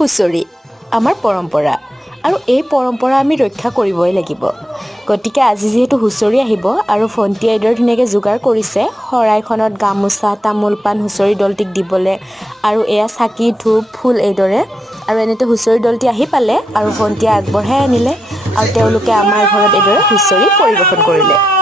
হুঁচৰি আমাৰ পৰম্পৰা আৰু এই পৰম্পৰা আমি ৰক্ষা কৰিবই লাগিব। গতিকে আজি যিহেতু হুঁচৰি আহিব আৰু ভণ্টিয়ে এইদৰে ধুনীয়াকৈ যোগাৰ কৰিছে শৰাইখনত গামোচা তামোল পাণ হুঁচৰি দলটিক দিবলৈ আৰু এয়া চাকি ধূপ ফুল এইদৰে আৰু এনেতে হুঁচৰি দলটি আহি পালে আৰু ভণ্টিয়ে আগবঢ়াই আনিলে আৰু তেওঁলোকে আমাৰ ঘৰত এইদৰে হুঁচৰি পৰিৱেশন কৰিলে।